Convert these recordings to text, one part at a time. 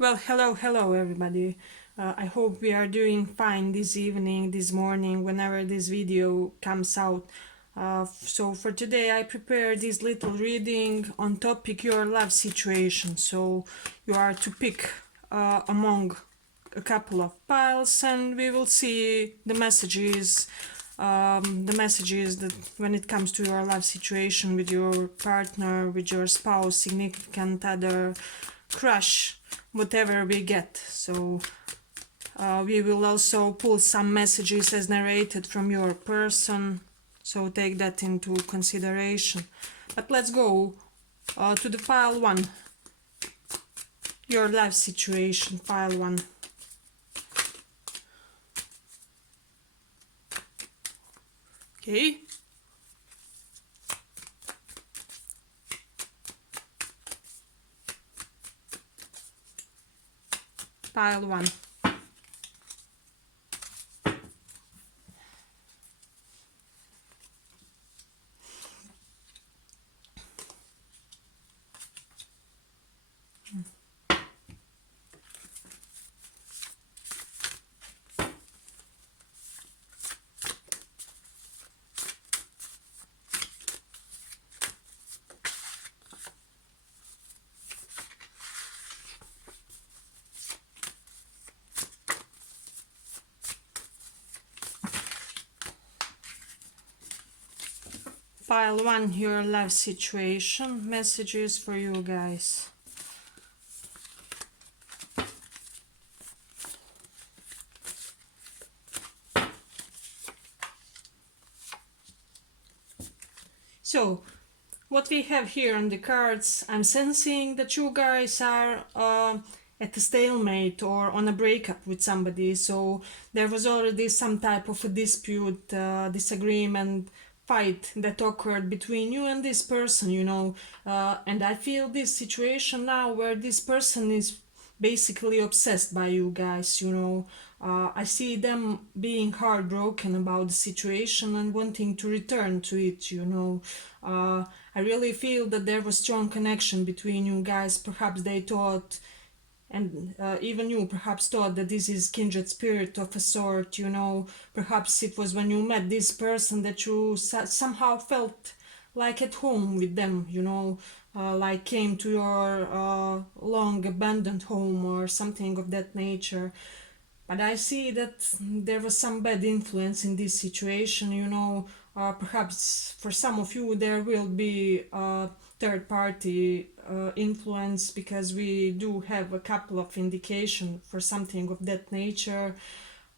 Well, hello everybody. I hope we are doing fine this evening, this morning, whenever this video comes out. So for today I prepared this little reading on topic your love situation. So you are to pick among a couple of piles and we will see the messages that when it comes to your love situation with your partner, with your spouse, significant other, crush, whatever we get. So we will also pull some messages as narrated from your person, so take that into consideration. But let's go to the file 1, your life situation, file 1. Okay. File 1. File 1, your life situation, messages for you guys. So, what we have here on the cards, I'm sensing that you guys are at a stalemate or on a breakup with somebody. So there was already some type of a dispute, disagreement, fight that occurred between you and this person. And I feel this situation now where this person is basically obsessed by you guys. I see them being heartbroken about the situation and wanting to return to it. I really feel that there was strong connection between you guys. Perhaps they thought, and even you perhaps thought that this is kindred spirit of a sort. Perhaps it was when you met this person that you somehow felt like at home with them. Like came to your long abandoned home or something of that nature. But I see that there was some bad influence in this situation. Perhaps for some of you there will be a third party influence, because we do have a couple of indication for something of that nature,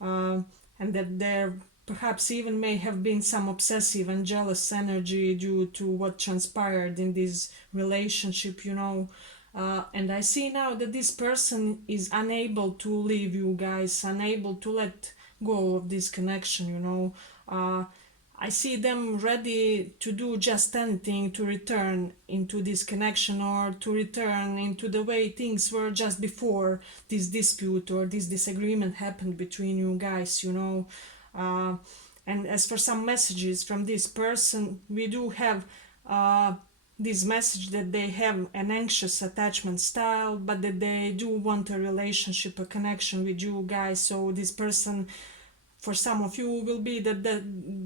uh, and that there perhaps even may have been some obsessive and jealous energy due to what transpired in this relationship. And I see now that this person is unable to leave you guys, unable to let go of this connection. I see them ready to do just anything to return into this connection, or to return into the way things were just before this dispute or this disagreement happened between you guys. Uh, and as for some messages from this person, we do have this message that they have an anxious attachment style, but that they do want a relationship, a connection with you guys. So this person, for some of you, will be that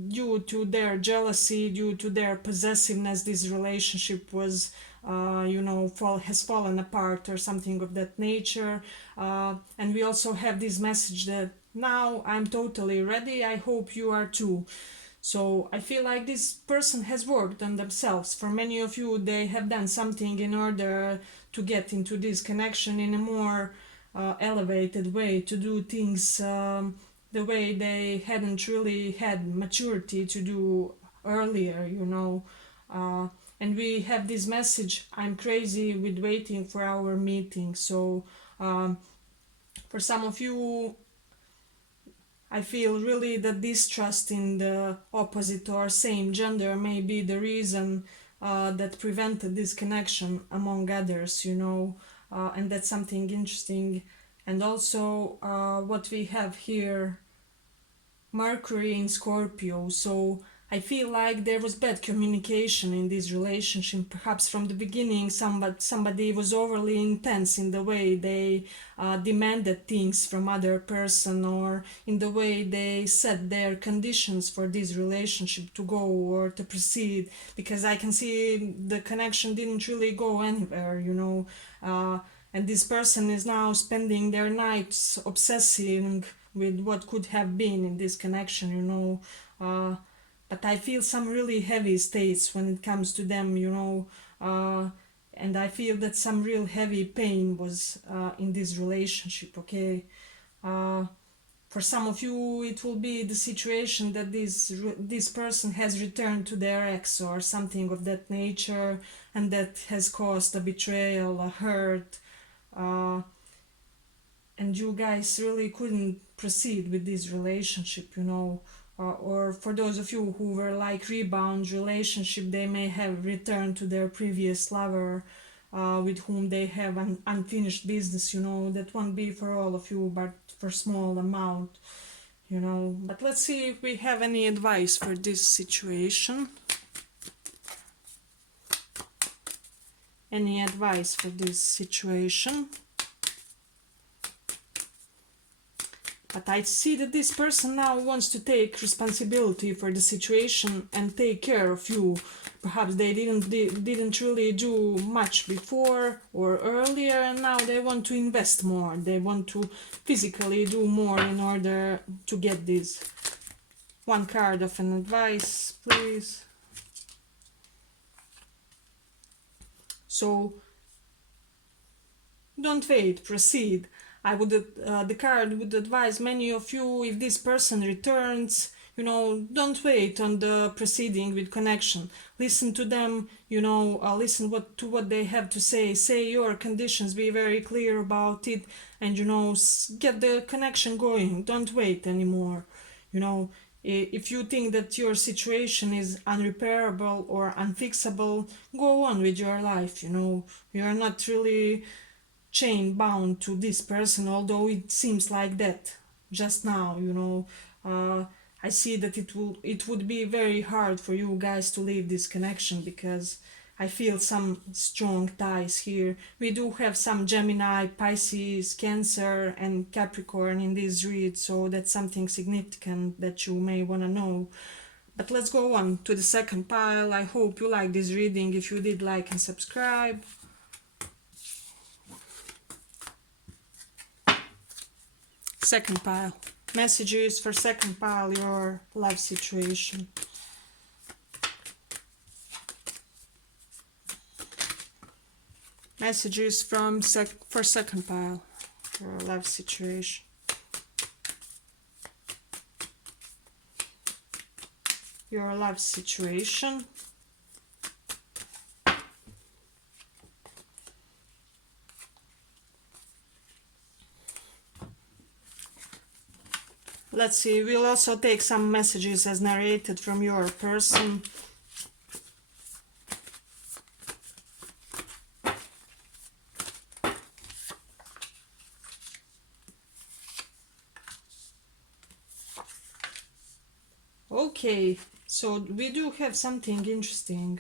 due to their jealousy, due to their possessiveness, this relationship was has fallen apart or something of that nature. And we also have this message that now I'm totally ready, I hope you are too. So I feel like this person has worked on themselves. For many of you, they have done something in order to get into this connection in a more elevated way, to do things the way they hadn't really had maturity to do earlier. Uh, and we have this message, I'm crazy with waiting for our meeting. So for some of you, I feel really that distrust in the opposite or same gender may be the reason that prevented this connection among others. And that's something interesting. And also, what we have here, Mercury in Scorpio. So I feel like there was bad communication in this relationship. Perhaps from the beginning, somebody was overly intense in the way they demanded things from other person, or in the way they set their conditions for this relationship to go or to proceed. Because I can see the connection didn't really go anywhere. And this person is now spending their nights obsessing with what could have been in this connection. But I feel some really heavy states when it comes to them. And I feel that some real heavy pain was in this relationship. Okay. uh, for some of you, it will be the situation that this person has returned to their ex or something of that nature, and that has caused a betrayal, a hurt, uh, and you guys really couldn't proceed with this relationship. Or for those of you who were like rebound relationship, they may have returned to their previous lover, with whom they have an unfinished business. That won't be for all of you, but for small amount. But let's see if we have any advice for this situation. Any advice for this situation? But I see that this person now wants to take responsibility for the situation and take care of you. Perhaps they didn't really do much before or earlier, and now they want to invest more. They want to physically do more in order to get this. One card of an advice, please. So don't wait, proceed. The card would advise many of you, if this person returns, don't wait on the proceeding with connection. Listen to them, listen to what they have to say. Say your conditions, be very clear about it, and get the connection going. Don't wait anymore. If you think that your situation is unrepairable or unfixable, go on with your life. You're not really chain bound to this person, although it seems like that just now. I see that it would be very hard for you guys to leave this connection, because I feel some strong ties here. We do have some Gemini, Pisces, Cancer, and Capricorn in this read, so that's something significant that you may want to know. But let's go on to the second pile. I hope you like this reading. If you did, like and subscribe. Second pile. Messages for second pile, your love situation. Messages for second pile, your love situation. Your love situation. Let's see, we'll also take some messages as narrated from your person. Okay, so we do have something interesting.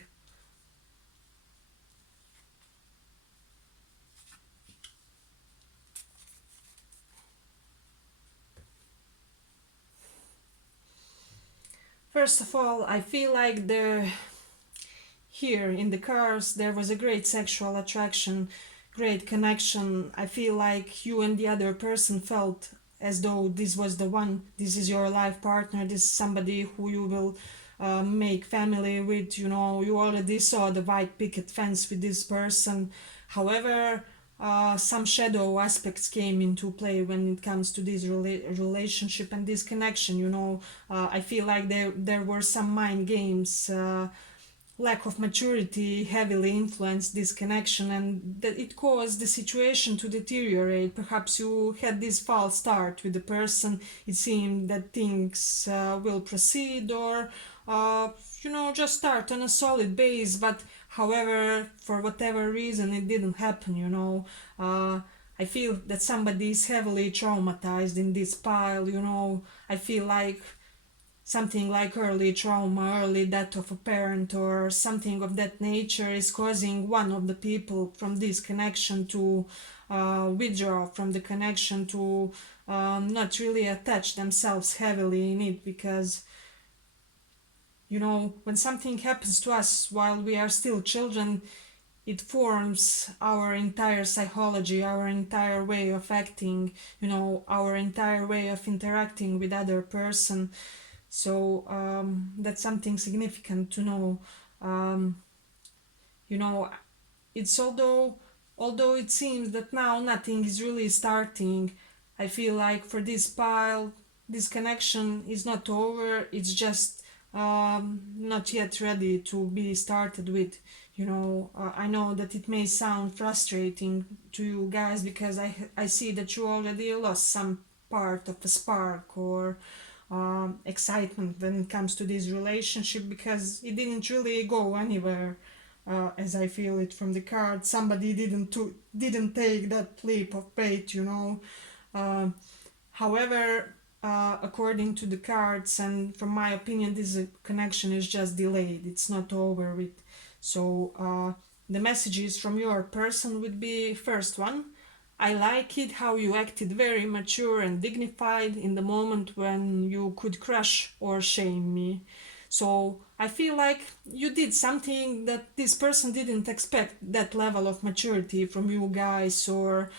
First of all, I feel like here in the cards there was a great sexual attraction, great connection. I feel like you and the other person felt as though this was the one, this is your life partner, this is somebody who you will make family with. You already saw the white picket fence with this person. However, some shadow aspects came into play when it comes to this relationship and this connection. I feel like there were some mind games. Lack of maturity heavily influenced this connection, and that it caused the situation to deteriorate. Perhaps you had this false start with the person. It seemed that things will proceed, or just start on a solid base, but however, for whatever reason, it didn't happen. I feel that somebody is heavily traumatized in this pile. I feel like something like early trauma, early death of a parent, or something of that nature is causing one of the people from this connection to withdraw from the connection, to not really attach themselves heavily in it, because when something happens to us while we are still children, it forms our entire psychology, our entire way of acting, our entire way of interacting with other person. So that's something significant to know. um, you know it's although it seems that now nothing is really starting, I feel like for this pile, this connection is not over. It's just not yet ready to be started with. I know that it may sound frustrating to you guys, because I see that you already lost some part of a spark or excitement when it comes to this relationship, because it didn't really go anywhere. As I feel it from the card, somebody didn't take that leap of faith. Uh, However, according to the cards and from my opinion, this connection is just delayed. It's not over with. So the messages from your person would be: first one, I like it how you acted very mature and dignified in the moment when you could crush or shame me. So I feel like you did something that this person didn't expect, that level of maturity from you guys, or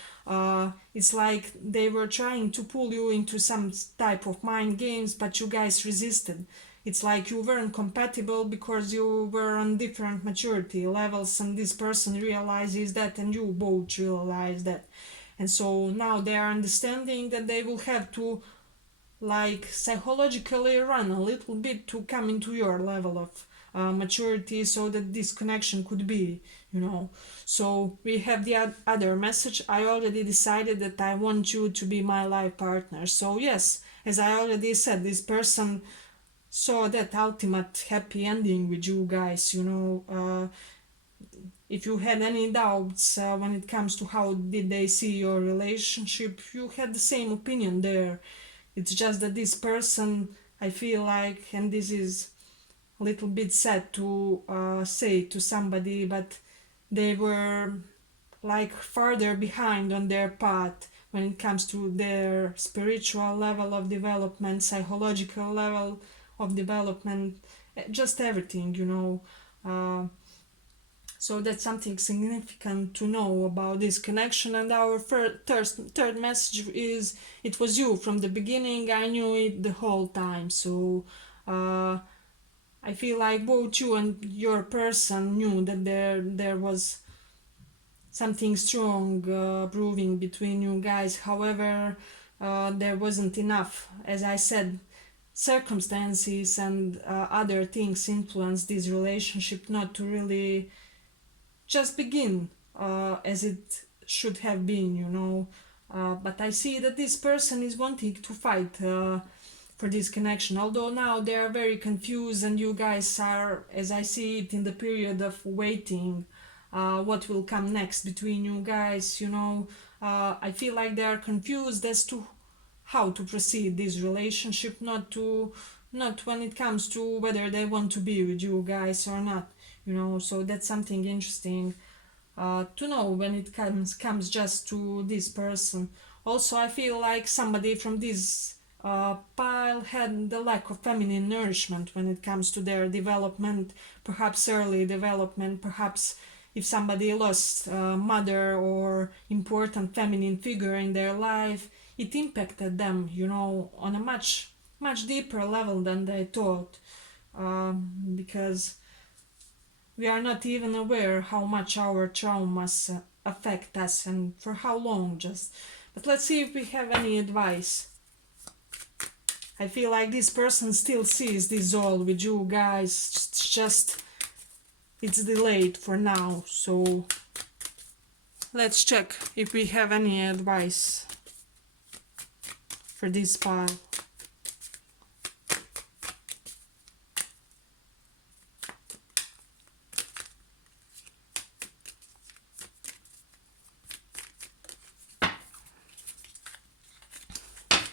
it's like they were trying to pull you into some type of mind games, but you guys resisted. It's like you weren't compatible because you were on different maturity levels, and this person realizes that, and you both realize that. And so now they are understanding that they will have to, like, psychologically run a little bit to come into your level of maturity, so that this connection could be, so we have the other message: I already decided that I want you to be my life partner. So yes, as I already said, this person saw that ultimate happy ending with you guys. If you had any doubts when it comes to how did they see your relationship, you had the same opinion there. It's just that this person, I feel like, and this is a little bit sad to say to somebody, but they were like farther behind on their path when it comes to their spiritual level of development, psychological level of development, just everything. So that's something significant to know about this connection. And our third message is: it was you from the beginning. I knew it the whole time. So I feel like both you and your person knew that there was something strong brewing between you guys. However, there wasn't enough. As I said, circumstances and other things influence this relationship not to really just begin as it should have been. But I see that this person is wanting to fight for this connection, although now they are very confused, and you guys are, as I see it, in the period of waiting what will come next between you guys. I feel like they are confused as to how to proceed this relationship, not when it comes to whether they want to be with you guys or not. So that's something interesting to know when it comes just to this person. Also, I feel like somebody from this pile had the lack of feminine nourishment when it comes to their development, perhaps early development, perhaps if somebody lost a mother or important feminine figure in their life, it impacted them, on a much deeper level than they thought, because we are not even aware how much our traumas affect us and for how long just. But let's see if we have any advice. I feel like this person still sees this all with you guys. It's delayed for now. So let's check if we have any advice for this pile.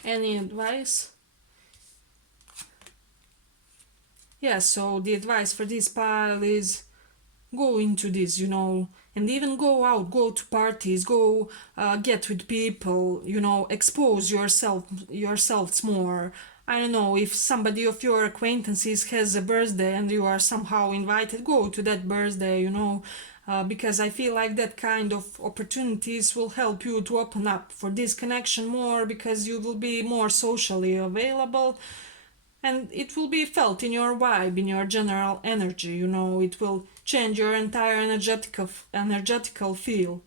Any advice? Yeah, so the advice for this pile is go into this, and even go out, go to parties, go get with people, expose yourselves more. I don't know, if somebody of your acquaintances has a birthday and you are somehow invited, go to that birthday, because I feel like that kind of opportunities will help you to open up for this connection more, because you will be more socially available, and it will be felt in your vibe, in your general energy. It will change your entire energetical feel.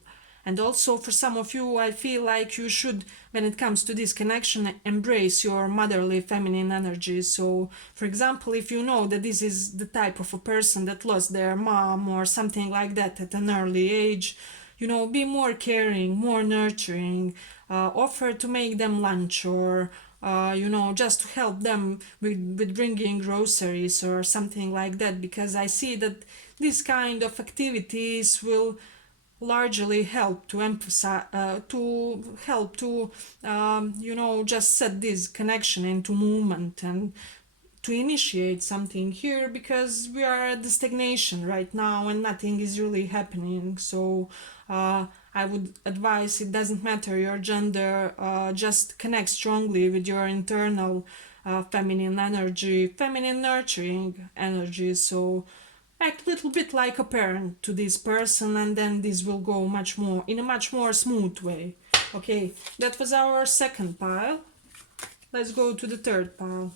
And also, for some of you, I feel like you should, when it comes to this connection, embrace your motherly feminine energy. So, for example, if you know that this is the type of a person that lost their mom or something like that at an early age, be more caring, more nurturing, offer to make them lunch, or just to help them with bringing groceries or something like that, because I see that this kind of activities will largely help to emphasize, to help to just set this connection into movement, and to initiate something here, because we are at the stagnation right now and nothing is really happening. So I would advise, it doesn't matter your gender, just connect strongly with your internal feminine energy, feminine nurturing energy. So act a little bit like a parent to this person, and then this will go much more in a much more smooth way. Okay, that was our second pile. Let's go to the third pile.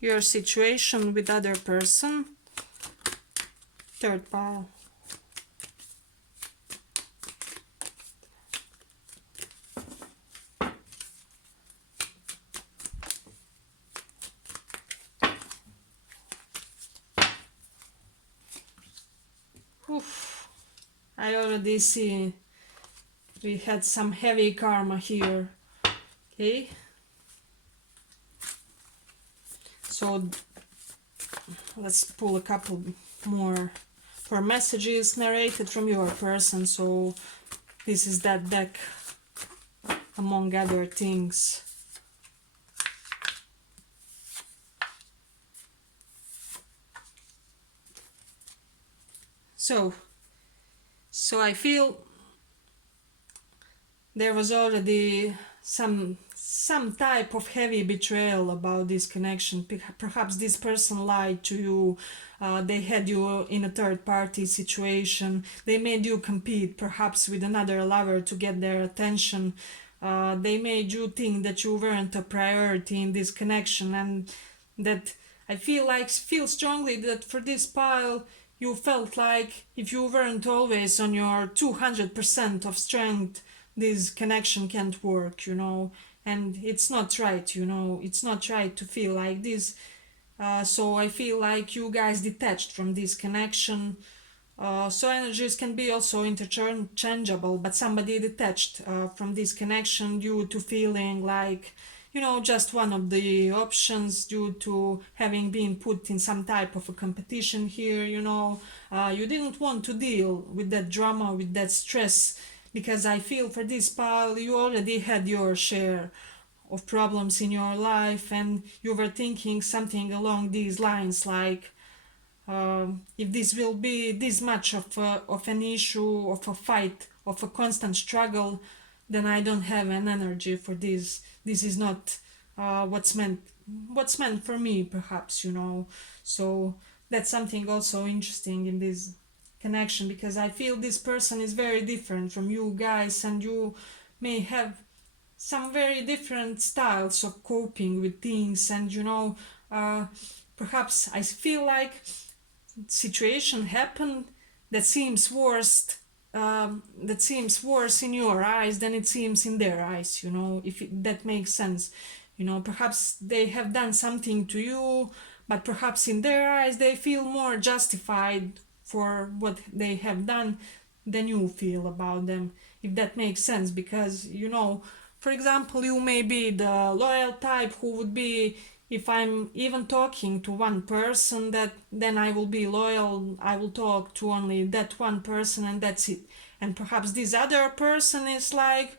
Your situation with other person. Third pile. Oof. I already see we had some heavy karma here. Okay. So let's pull a couple more for messages narrated from your person. So this is that deck, among other things. So I feel there was already some type of heavy betrayal about this connection. Perhaps this person lied to you. They had you in a third party situation. They made you compete, perhaps with another lover, to get their attention. They made you think that you weren't a priority in this connection, and that I feel strongly that for this pile you felt like if you weren't always on your 200% of strength, this connection can't work, and it's not right, it's not right to feel like this. So I feel like you guys detached from this connection. So energies can be also interchangeable, but somebody detached from this connection due to feeling like, just one of the options, due to having been put in some type of a competition here, you didn't want to deal with that drama, with that stress, because I feel for this pile you already had your share of problems in your life, and you were thinking something along these lines, like, if this will be this much of an issue, of a fight, of a constant struggle, then I don't have an energy for this. This is not what's meant for me, perhaps, So that's something also interesting in this connection, because I feel this person is very different from you guys, and you may have some very different styles of coping with things, and perhaps I feel like situation happened that seems worse in your eyes than it seems in their eyes, if that makes sense. Perhaps they have done something to you, but perhaps in their eyes they feel more justified for what they have done than you feel about them, if that makes sense. Because, for example, you may be the loyal type who would be, if I'm even talking to one person, that then I will be loyal, I will talk to only that one person, and that's it. And perhaps this other person is like,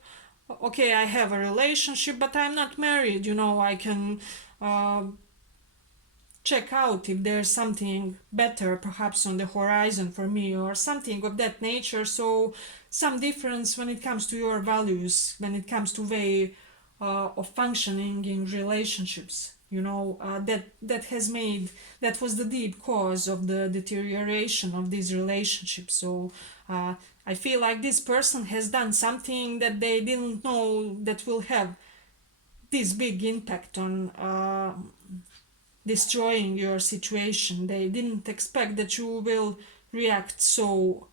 okay, I have a relationship, but I'm not married. I can uh, check out if there's something better perhaps on the horizon for me or something of that nature. So some difference when it comes to your values, when it comes to way of functioning in relationships, that was the deep cause of the deterioration of these relationships. So uh, I feel like this person has done something that they didn't know that will have this big impact on destroying your situation. They didn't expect that you will react so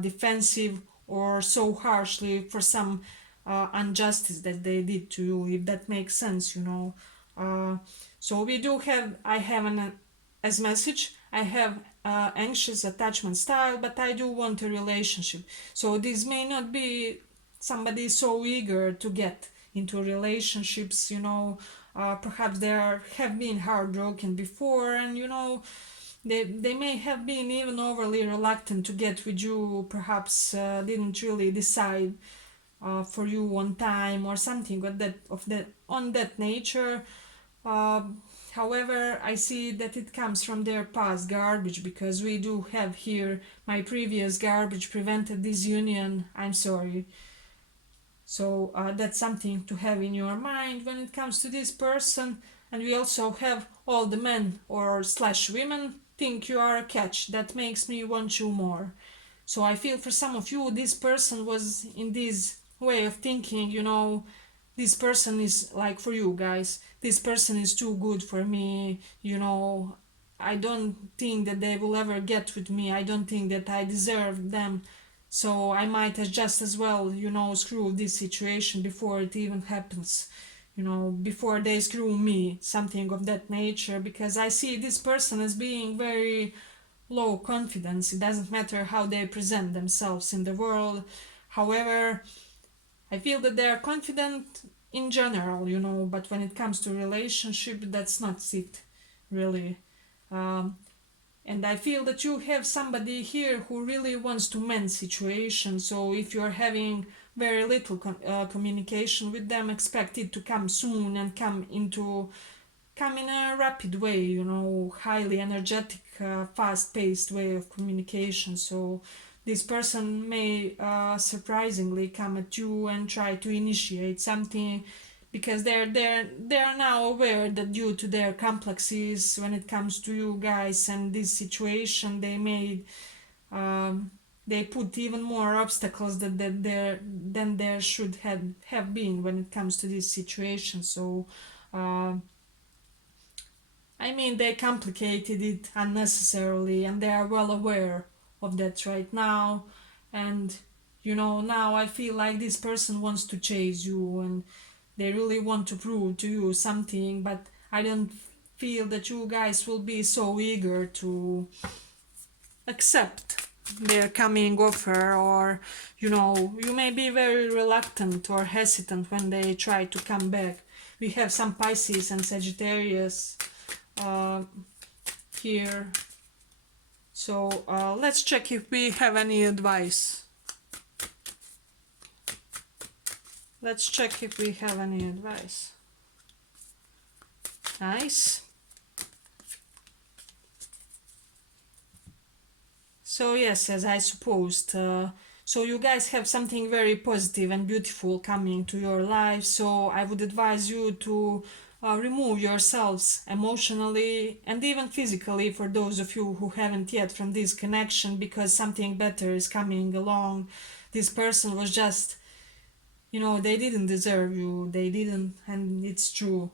defensive or so harshly for some injustice that they did to you, if that makes sense. So we do have, I have an as message, I have anxious attachment style, but I do want a relationship. So this may not be somebody so eager to get into relationships. Perhaps they have been heartbroken before, and they may have been even overly reluctant to get with you, perhaps didn't really decide for you on time or something of that on that nature. uh, However, I see that it comes from their past garbage, because we do have here my previous garbage prevented this union. I'm sorry. So that's something to have in your mind when it comes to this person. And we also have all the men or slash women think you are a catch. That makes me want you more. So I feel for some of you, this person was in this way of thinking, this person is like, for you guys, this person is too good for me. I don't think that they will ever get with me. I don't think that I deserve them. So I might just as well, screw this situation before it even happens. Before they screw me, something of that nature, because I see this person as being very low confidence. It doesn't matter how they present themselves in the world. However, I feel that they are confident in general, but when it comes to relationship, that's not it, really. Um, and I feel that you have somebody here who really wants to mend situations. So if you're having very little communication with them, expect it to come soon and come in a rapid way, highly energetic, fast-paced way of communication. So this person may surprisingly come at you and try to initiate something, because they're now aware that due to their complexes when it comes to you guys and this situation, um, they put even more obstacles than there should have been when it comes to this situation. So uh, I mean, they complicated it unnecessarily, and they are well aware of that right now. And now I feel like this person wants to chase you, and they really want to prove to you something, but I don't feel that you guys will be so eager to accept their coming offer, or you may be very reluctant or hesitant when they try to come back. We have some Pisces and Sagittarius uh, here. So let's check if we have any advice. Let's check if we have any advice. Nice. So yes, as I supposed, so you guys have something very positive and beautiful coming to your life. So I would advise you to remove yourselves emotionally and even physically, for those of you who haven't yet, from this connection, because something better is coming along. This person was just, they didn't deserve you. They didn't, and it's true.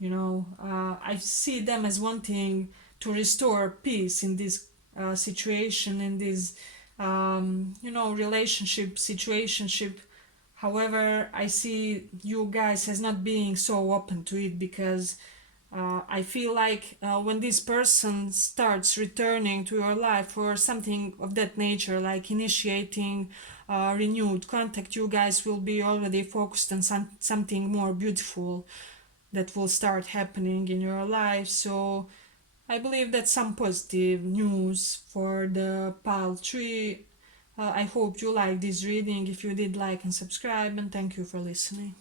I see them as wanting to restore peace in this situation, in this relationship situationship. However, I see you guys as not being so open to it, because I feel like when this person starts returning to your life or something of that nature, like initiating renewed contact, you guys will be already focused on something more beautiful that will start happening in your life. So I believe that's some positive news for the pile tree. I hope you like this reading. If you did, like and subscribe, and thank you for listening.